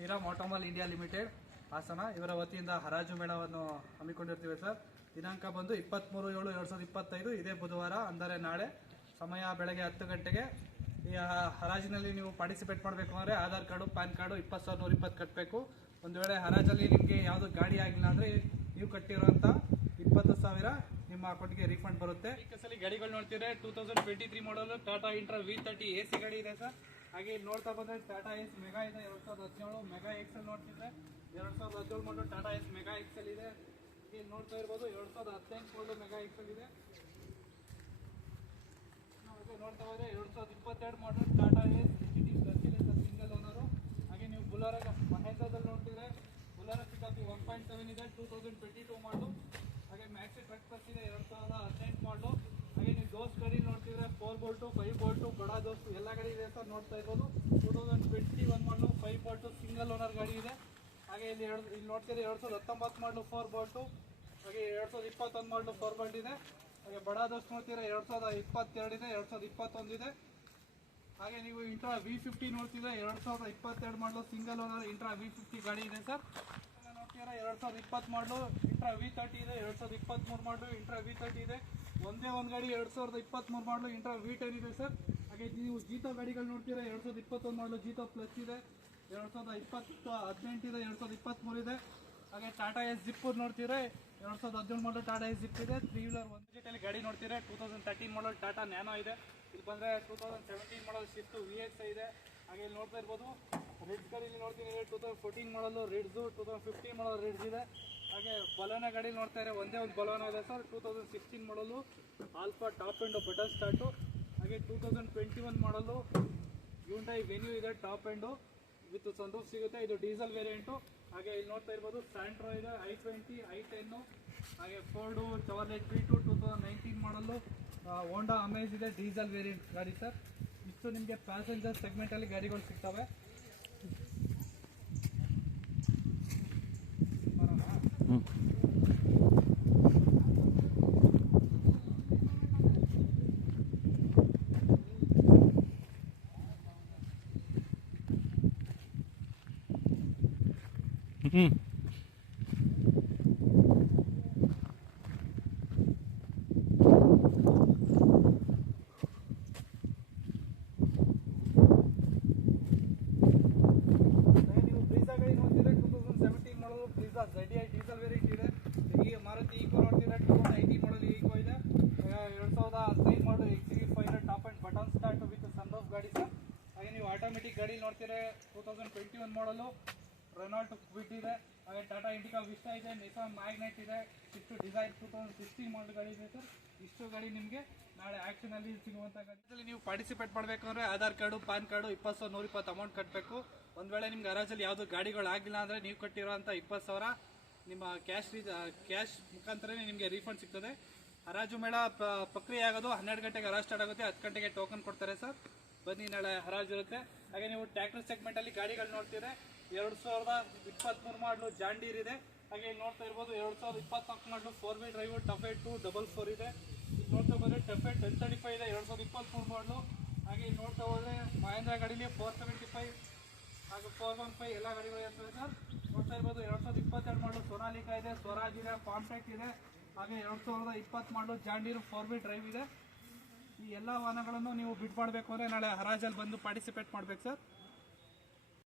Shriram automobile India limited Hassan ಇವರ ವತಿಯಿಂದ ಹರಾಜು ಮೇಳವನ್ನು ಹಮ್ಮಿಕೊಂಡಿರ್ತೀವಿ ಸರ್. ದಿನಾಂಕ ಬಂದು 23/7/2025 ಇದೇ ಬುಧವಾರ, ಅಂದರೆ ನಾಳೆ. ಸಮಯ ಬೆಳಗ್ಗೆ 10 ಗಂಟೆಗೆ. ಈ ಹರಾಜಿನಲ್ಲಿ ನೀವು ಪಾರ್ಟಿಸಿಪೇಟ್ ಮಾಡಬೇಕು ಅಂದರೆ ಆಧಾರ್ ಕಾರ್ಡು, ಪ್ಯಾನ್ ಕಾರ್ಡು 20,120 ಕಟ್ಟಬೇಕು. ಒಂದು ವೇಳೆ ಹರಾಜಲ್ಲಿ ನಿಮಗೆ ಯಾವುದು ಗಾಡಿ ಆಗಿಲ್ಲ ಅಂದರೆ ನೀವು ಕಟ್ಟಿರುವಂಥ 20,000 ನಿಮ್ಮ ಅಕೌಂಟ್ಗೆ ರೀಫಂಡ್ ಬರುತ್ತೆ. ಈ ಕೇಸಲ್ಲಿ ಗಾಡಿಗಳು ನೋಡ್ತಿದ್ರೆ 2023 ಮಾಡಲು ಟಾಟಾ ಇಂಟ್ರಾ V30 AC ಗಾಡಿ ಇದೆ ಸರ್. ಹಾಗೆ ಇಲ್ಲಿ ನೋಡ್ತಾ ಬಂದರೆ ಟಾಟಾ ಎಸ್ ಮೆಗಾ ಇದೆ 2017, ಮೆಗಾ ಎಕ್ಸೆಲ್ ನೋಡ್ತಿದ್ರೆ 2017 ಮಾಡಲು ಟಾಟಾ ಎಸ್ ಮೆಗಾ ಎಕ್ಸೆಲ್ ಇದೆ. ಇಲ್ಲಿ ನೋಡ್ತಾ ಇರ್ಬೋದು 2018 ಮಾಡಲು ಮೆಗಾ ಎಕ್ಸೆಲ್ ಇದೆ. ನೋಡ್ತಾ ಹೋದರೆ 2022 ಮಾಡಲು ಟಾಟಾ ಎಸ್ GT ಪ್ಲಸ್ ಇದೆ ಸರ್, ಸಿಂಗಲ್ ಓನರು. ಹಾಗೆ ನೀವು ಬುಲೋರ ಮಹೇಂದ್ರದಲ್ಲಿ ನೋಡ್ತಿದ್ರೆ ಬುಲೋರ ಪಿಕಪ್ 1.7 ಇದೆ 2022 ಮಾಡಲು. ಹಾಗೆ ಮ್ಯಾಕ್ಸಿ ಟ್ರಕ್ ಪ್ಲಸ್ ಇದೆ 2018 ಮಾಡಲು. ಹಾಗೆ ನೀವು ದೋಸ್ ಗಾಡಿ ನೋಡ್ತಿದ್ರೆ 4 ಬೋಲ್ಟು 5 ಬೋಲ್ಟು ಬಡ ದೋಸ್ತು ಎಲ್ಲ ಗಾಡಿ ಇದೆ ಸರ್. ನೋಡ್ತಾ ಇರ್ಬೋದು 2021 ಮಾಡಲು 5 ಬೋಲ್ಟು ಸಿಂಗಲ್ ಓನರ್ ಗಾಡಿ ಇದೆ. ಹಾಗೆ ಇಲ್ಲಿ ನೋಡ್ತಿದ್ರೆ 2019 ಮಾಡಲು 4 ಬೋಲ್ಟು. ಹಾಗೆ 2021 ಮಾಡಲು 4 ಬೋಲ್ಟ್ ಇದೆ. ಹಾಗೆ ಬಡ ದೋಸ್ತು ನೋಡ್ತಿದ್ರೆ 2022 ಇದೆ, 2021 ಇದೆ. ಹಾಗೆ ನೀವು ಇಂಟ್ರಾ V50 ನೋಡ್ತಿದ್ರೆ 2022 ಮಾಡಲು ಸಿಂಗಲ್ ಓನರ್ ಇಂಟ್ರಾ V50 ಗಾಡಿ ಇದೆ ಸರ್. ನೋಡ್ತಿದ್ರೆ 2020 ಮಾಡಲು ಇಂಟ್ರಾ V30 ಇದೆ, 2023 ಮಾಡಲು ಇಂಟ್ರಾ V30 ಇದೆ. ಒಂದೇ ಒಂದು ಗಾಡಿ 2023 ಮಾಡಲು ಇಂಟ್ರಾ V10 ಇದೆ ಸರ್. ಹಾಗೆ ನೀವು ಜೀತೋ ಗಾಡಿಗಳು ನೋಡ್ತೀರಾ 2021 ಮಾಡಲು ಜೀತೋ ಪ್ಲಸ್ ಇದೆ, 2018 ಇದೆ, 2023 ಇದೆ. ಹಾಗೆ ಟಾಟಾ ಎಸ್ ಜಿಪ್ ನೋಡ್ತೀರಾ 2017 ಮಾಡಲು ಟಾಟಾ ಎಸ್ ಜಿಪ್ ಇದೆ. 3 ವೀಲರ್ ಒಂದು ಜೊತೆಯಲ್ಲಿ ಗಾಡಿ ನೋಡ್ತೀರಾ 2013 ಮಾಡಲು ಟಾಟಾ ನ್ಯಾನೋ ಇದೆ. ಇಲ್ಲಿ ಬಂದರೆ 2017 ಮಾಡಲು ಶಿಫ್ಟ್ VX ಇದೆ. ಹಾಗೆ ಇಲ್ಲಿ ನೋಡ್ತಾ ಇರ್ಬೋದು ರಿಡ್ಸ್ ಗಾಡಿ ಇಲ್ಲಿ ನೋಡ್ತೀನಿ 2014 ಮಾಡಲು ರಿಡ್ಸು, 2015 ಮಾಡಲು ರಿಡ್ಸ್ ಇದೆ. ಹಾಗೆ ಬಲೋನ ಗಾಡಿ ನೋಡ್ತಾ ಇದ್ದಾರೆ ಒಂದೇ ಒಂದು ಬಲೋನ ಇದೆ ಸರ್. 2016 ಮಾಡಲು alpha top end button start. ಹಾಗೆ 2021 ಮಾಡಲು ಹ್ಯುಂಡೈ ವೆನ್ಯೂ ಇದೆ ಟಾಪ್ ಎಂಡು ವಿತ್ ಸನ್ರೂಫ್ ಸಿಗುತ್ತೆ, ಇದು ಡೀಸೆಲ್ ವೇರಿಯಂಟು. ಹಾಗೆ ಇಲ್ಲಿ ನೋಡ್ತಾ ಇರ್ಬೋದು ಸ್ಯಾಂಟ್ರೋ ಇದೆ i20, i10. ಹಾಗೆ ಫೋರ್ಡು ಚವರ್ಲೆಟ್ V2 2019 ಮಾಡಲು. ಹೋಂಡಾ ಅಮೇಜ್ ಇದೆ ಡೀಸೆಲ್ ವೇರಿಯಂಟ್ ಗಾಡಿ ಸರ್. ಇಷ್ಟು ನಿಮಗೆ ಪ್ಯಾಸೆಂಜರ್ ಸೆಗ್ಮೆಂಟಲ್ಲಿ ಗಾಡಿಗಳು ಸಿಗ್ತವೆ. ನೀವು ಬ್ರೀಜಾ ಗಾಡಿ ನೋಡ್ತೀರಾ 2017 ಮಾಡಲು ಬ್ರೀಜಾ ZDI ಡೀಸೆಲ್ ವೇರಿಯಂಟ್ ಇದೆ. ಈ ಮಾರುತಿ ಈಕೋ ನೋಡ್ತೀರಾ 2018 ಮಾಡಲು ಈಕೋ ಇದೆ. 2015 ಮಾಡಲು XUV500 top and button start with sunroof ಗಾಡಿ ಸರ್. ಹಾಗೆ ನೀವು ಆಟೋಮೆಟಿಕ್ ಗಾಡಿ ನೋಡ್ತೀರಾ 2021 ಮಾಡಲು ರೆನಾಲ್ಟ್ ಕ್ವಿಡ್ ಇದೆ. ಹಾಗೆ ಟಾಟಾ ಇಂಡಿಕಾ ವಿಸ್ಟಾ ಇದೆ, ನಿಸಾನ್ ಮ್ಯಾಗ್ನೆಟ್ ಇದೆ, ಸ್ವಿಫ್ಟ್ ಡಿಸೈರ್ 2016 ಮಾಡಲ್ ಗಾಡಿ ಇದೆ ಸರ್. ಇಷ್ಟು ಗಾಡಿ ನಿಮಗೆ ನಾಳೆ ಆ್ಯಕ್ಷನಲ್ಲಿ ಸಿಗುವಂಥ ಗಾಡಿಯಲ್ಲಿ ನೀವು ಪಾರ್ಟಿಸಿಪೇಟ್ ಮಾಡಬೇಕಂದ್ರೆ Aadhaar card, PAN card 20,120 amount ಕಟ್ಟಬೇಕು. ಒಂದು ವೇಳೆ ನಿಮ್ಗೆ ಹರಾಜಲ್ಲಿ ಯಾವುದು ಗಾಡಿಗಳು ಆಗಿಲ್ಲ ಅಂದರೆ ನೀವು ಕಟ್ಟಿರೋಂಥ 20,000 ನಿಮ್ಮ ಕ್ಯಾಶ್ ಮುಖಾಂತರನೇ ನಿಮಗೆ ರೀಫಂಡ್ ಸಿಗ್ತದೆ. ಹರಾಜು ಮೇಳ ಪ್ರಕ್ರಿಯೆ ಆಗೋದು 12 ಗಂಟೆಗೆ ಹರಾಜು ಸ್ಟಾರ್ಟ್ ಆಗುತ್ತೆ, 10 ಗಂಟೆಗೆ ಟೋಕನ್ ಕೊಡ್ತಾರೆ ಸರ್. ಬನ್ನಿ, ನಾಳೆ ಹರಾಜು ಇರುತ್ತೆ. ಹಾಗೆ ನೀವು ಟ್ರ್ಯಾಕ್ಟರ್ ಸೆಗ್ಮೆಂಟಲ್ಲಿ ಗಾಡಿಗಳು ನೋಡ್ತೀರಾ 2023 ಮಾಡಲು ಜಾಂಡೀರ್ ಇದೆ. ಹಾಗೆ ಇಲ್ಲಿ ನೋಡ್ತಾ ಇರ್ಬೋದು 2024 ಮಾಡಲು 4 ವೀಲ್ ಡ್ರೈವ್ ಟಫೆ 244 ಇದೆ. ಇಲ್ಲಿ ನೋಡ್ತಾ ಬಂದರೆ ಟಫೆ 1035 ಇದೆ 2023 ಮಾಡಲು. ಹಾಗೆ ಇಲ್ಲಿ ನೋಡ್ತಾ ಹೋದರೆ ಮಹೇಂದ್ರ ಗಾಡೀಲಿ 475 ಹಾಗೂ 415 ಎಲ್ಲ ಗಾಡಿಗಳು ಇರ್ತವೆ ಸರ್. ನೋಡ್ತಾ ಇರ್ಬೋದು 2022 ಮಾಡಲು ಸೋನಾಲಿಕಾ ಇದೆ, ಸ್ವರಾಜ್ ಇದೆ, ಕಾಂಪ್ಯಾಕ್ಟ್ ಇದೆ. ಹಾಗೆ 2020 ಮಾಡಲು ಜಾಂಡೀರ್ 4 ವೀಲ್ ಡ್ರೈವ್ ಇದೆ. ಈ ಎಲ್ಲ ವಾಹನಗಳನ್ನು ನೀವು ಬಿಡ್ ಮಾಡಬೇಕು ಅಂದರೆ ನಾಳೆ ಹರಾಜಲ್ಲಿ ಬಂದು ಪಾರ್ಟಿಸಿಪೇಟ್ ಮಾಡಬೇಕು ಸರ್.